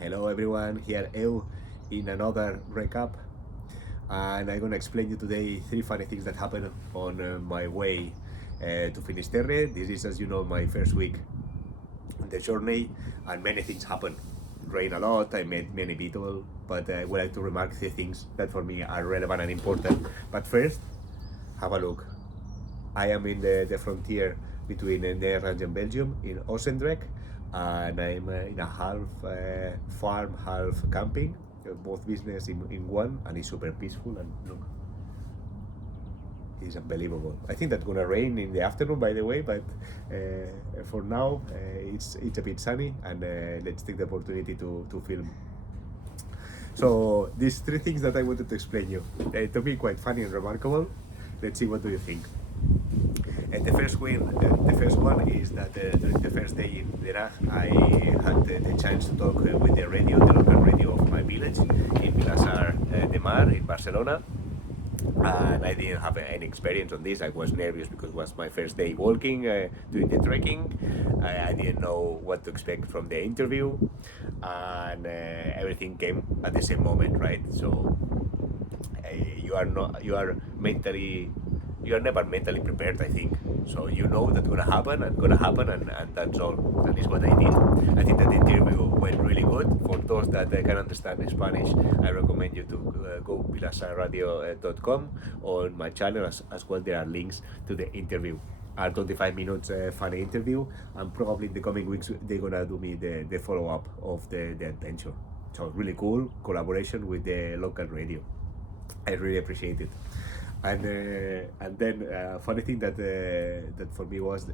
Hello everyone, here Eu in another recap, and I'm gonna explain you today three funny things that happened on my way to Finisterre. This is, as you know, my first week on the journey, and many things happened. Rain a lot, I met many people, but I would like to remark three things that for me are relevant and important. But first, have a look. I am in the frontier between Netherlands and Belgium in Oostendrecht, and I'm in a half farm, half camping, both business in one, and it's super peaceful. And look, it's unbelievable. I think that's gonna rain in the afternoon, by the way, but for now it's a bit sunny, and let's take the opportunity to film. So these three things that I wanted to explain you, to be quite funny and remarkable. Let's see, what do you think? And the first one is that during the first day in the Haag, I had the chance to talk with the radio, the local radio of my village in Vilassar de Mar in Barcelona. And I didn't have any experience on this. I was nervous because it was my first day walking, doing the trekking. I didn't know what to expect from the interview, and everything came at the same moment, right? So you are never mentally prepared, I think. So you know that's gonna happen and that's all. And it's what I did. I think that the interview went really good. For those that can understand Spanish, I recommend you to go pilasarradio.com. On my channel as well, there are links to the interview. A 25 minutes funny interview, and probably in the coming weeks they're gonna do me the follow-up of the adventure. So really cool collaboration with the local radio. I really appreciate it. And then funny thing that for me was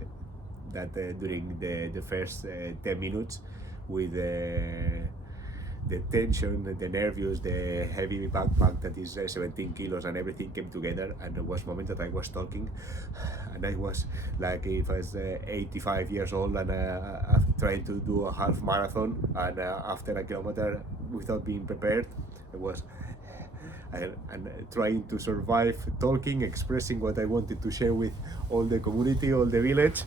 that during the first 10 minutes, with the tension, the nervous, the heavy backpack that is 17 kilos, and everything came together, and there was a moment that I was talking, and I was like if I was 85 years old, and trying to do a half marathon, and after a kilometer without being prepared, it was and trying to survive, talking, expressing what I wanted to share with all the community, all the village.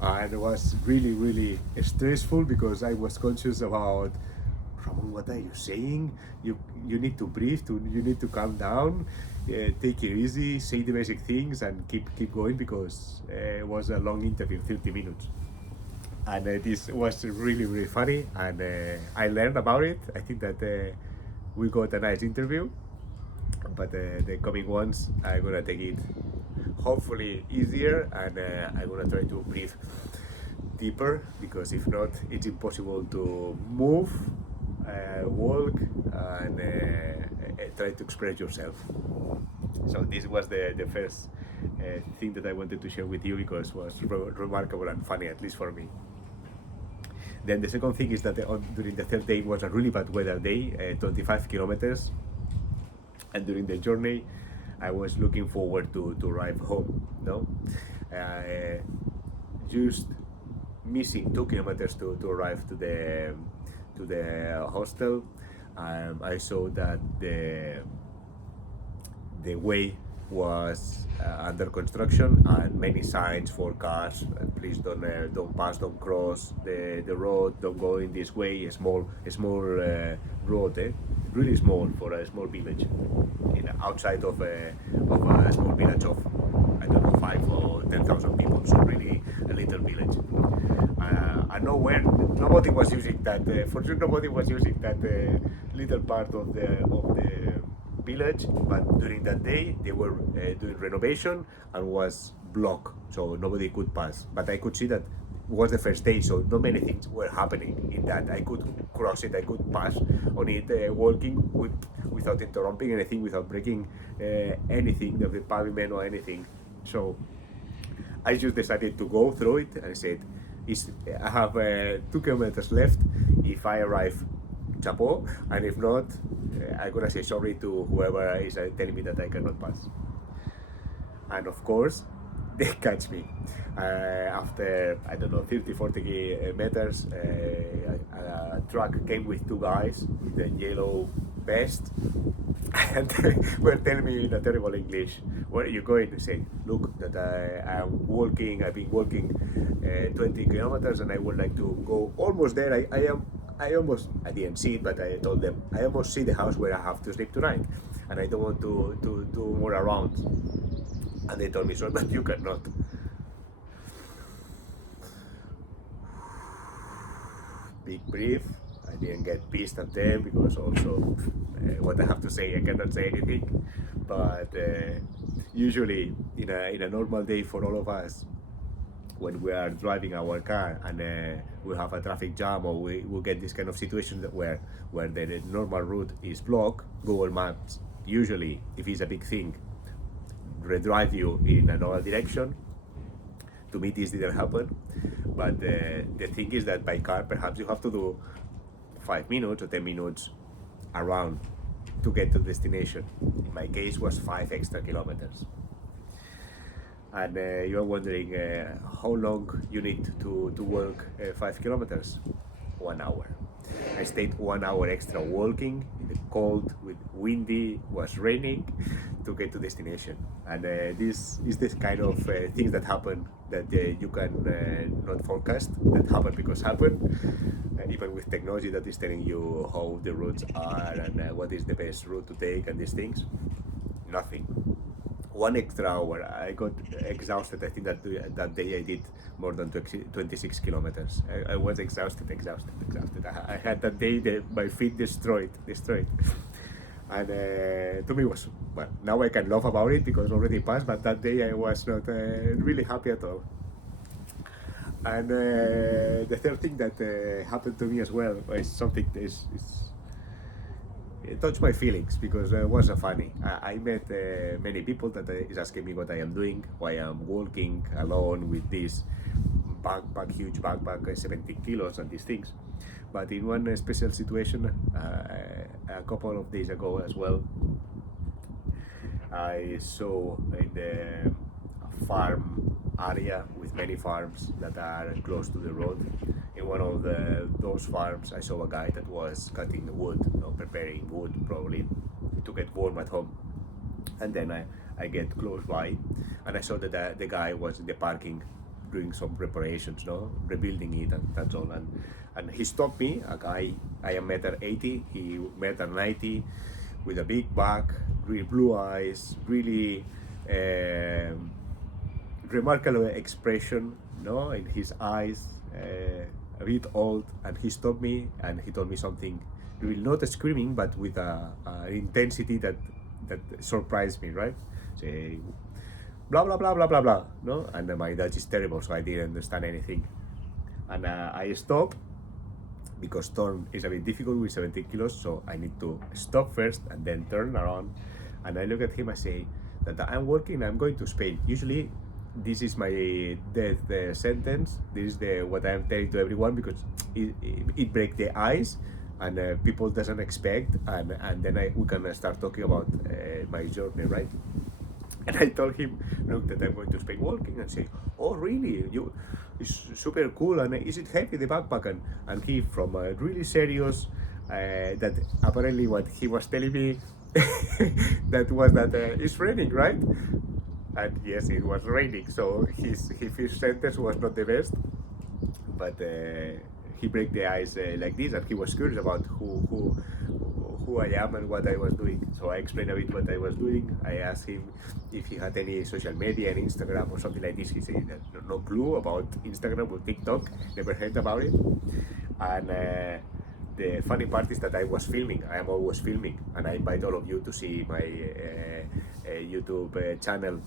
And it was really stressful because I was conscious about, Ramon, what are you saying? You need to breathe, you need to calm down, take it easy, say the basic things, and keep going, because it was a long interview, 30 minutes. And this was really funny, and I learned about it. I think that we got a nice interview, but the coming ones I'm gonna take it hopefully easier, and I'm gonna try to breathe deeper, because if not, it's impossible to move, walk, and try to express yourself. So this was the first thing that I wanted to share with you, because it was remarkable and funny, at least for me. Then the second thing is that during the third day was a really bad weather day, 25 kilometers, and during the journey I was looking forward to arrive home. No, just missing 2 kilometers to arrive to the hostel. I saw that the way was under construction, and many signs for cars. Please don't pass, don't cross the road, don't go in this way. A small road, really small for a small village, outside of a small village of, I don't know, 5 or 10,000 people. So really a little village. And nowhere, nobody was using that. For sure, nobody was using that little part of the village, but during that day they were doing renovation and was blocked, so nobody could pass. But I could see that it was the first day, so not many things were happening in that. I could cross it, I could pass on it, walking without interrupting anything, without breaking anything of the pavement or anything. So I just decided to go through it, and I said, I have 2 kilometers left. If I arrive, chapeau, and if not, I'm gonna say sorry to whoever is telling me that I cannot pass. And of course, they catch me. After, I don't know, 30-40 meters, a truck came with 2 guys with a yellow vest, and they were telling me in a terrible English, where are you going? They say, look, that I've been walking 20 kilometers, and I would like to go almost there. I am I didn't see it, but I told them, I almost see the house where I have to sleep tonight, and I don't want to do more around. And they told me, so that you cannot. Big brief. I didn't get pissed at them because also what I have to say, I cannot say anything. But usually in a normal day for all of us, when we are driving our car and we have a traffic jam, or we get this kind of situation where the normal route is blocked, Google Maps usually, if it's a big thing, redrive you in another direction. To me, this didn't happen, but the thing is that by car, perhaps you have to do 5 minutes or 10 minutes around to get to the destination. In my case, was 5 extra kilometers. And you're wondering how long you need to walk 5 kilometers? 1 hour. I stayed 1 hour extra walking in the cold, with windy, was raining, to get to destination. And this is this kind of things that happen that you can not forecast, that happen because happen. Even with technology that is telling you how the routes are and what is the best route to take and these things, nothing. 1 extra hour. I got exhausted. I think that day I did more than 26 kilometers. I was exhausted. I had that day my feet destroyed. And to me it was, well, now I can laugh about it because already passed, but that day I was not really happy at all. And the third thing that happened to me as well is something that it touched my feelings because it was funny. I met many people that is asking me what I am doing, why I'm walking alone with this huge backpack, 70 kilos and these things. But in one special situation, a couple of days ago as well, I saw in the farm area with many farms that are close to the road. In one of those farms, I saw a guy that was cutting the wood, preparing wood probably to get warm at home. And then I get close by, and I saw that the guy was in the parking doing some preparations, rebuilding it, and that's all. And he stopped me, a guy, I am 1.80 m, he 1.90 m, with a big back, really blue eyes, really remarkable expression, in his eyes, a bit old. And he stopped me and he told me something, really not screaming, but with an intensity that surprised me, right? Say, blah blah blah blah blah blah, no? And my Dutch is terrible, so I didn't understand anything. And I stopped because turn is a bit difficult with 70 kilos, so I need to stop first and then turn around. And I look at him, I say that I'm working, I'm going to Spain. Usually this is my death sentence. This is what I'm telling to everyone because it breaks the ice and people doesn't expect, and then we can start talking about my journey, right? And I told him, look, that I'm going to Spain walking, and say, oh really? It's super cool, and is it heavy, the backpack? And he, from really serious, that apparently what he was telling me that was that it's raining, right? And yes, it was raining, so his first sentence was not the best, but he broke the ice like this, and he was curious about who I am and what I was doing. So I explained a bit what I was doing. I asked him if he had any social media, any Instagram or something like this. He said that no clue about Instagram or TikTok, never heard about it. And the funny part is that I was filming. I am always filming, and I invite all of you to see my YouTube channel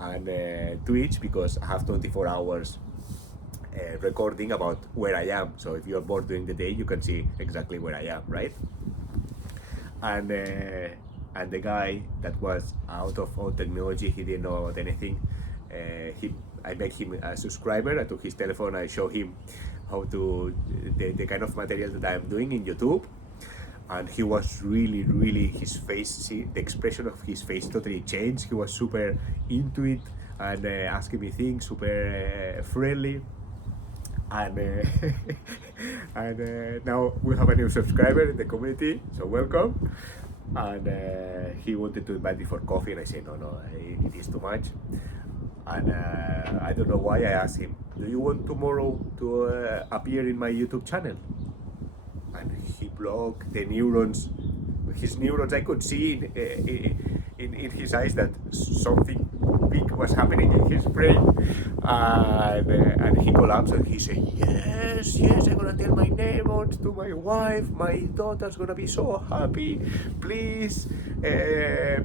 and Twitch, because I have 24 hours recording about where I am. So if you're bored during the day, you can see exactly where I am, right? And the guy that was out of all technology, he didn't know about anything. I made him a subscriber. I took his telephone. I showed him how to the kind of material that I'm doing in YouTube. And he was really, his face, see, the expression of his face totally changed. He was super into it and asking me things, super friendly. And now we have a new subscriber in the community, so welcome. And he wanted to invite me for coffee, and I said no, it is too much. And I don't know why. I asked him, do you want tomorrow to appear in my YouTube channel? and he blocked the neurons. His neurons, I could see in his eyes that something big was happening in his brain, and he collapsed and he said, yes, I'm gonna tell my neighbors, to my wife, my daughter's gonna be so happy, please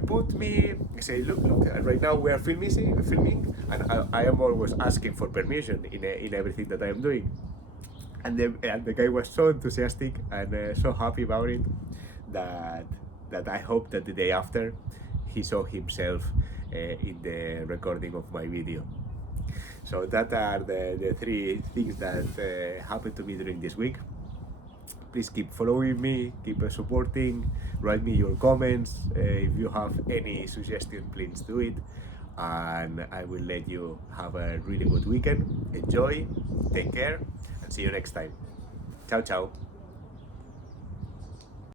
put me. I say, look, right now we are filming, and I am always asking for permission in everything that I am doing. And the guy was so enthusiastic and so happy about it that I hope that the day after he saw himself in the recording of my video. So that are the three things that happened to me during this week. Please keep following me, keep supporting, write me your comments. If you have any suggestion, please do it. And I will let you have a really good weekend. Enjoy, take care, and see you next time. Ciao, ciao.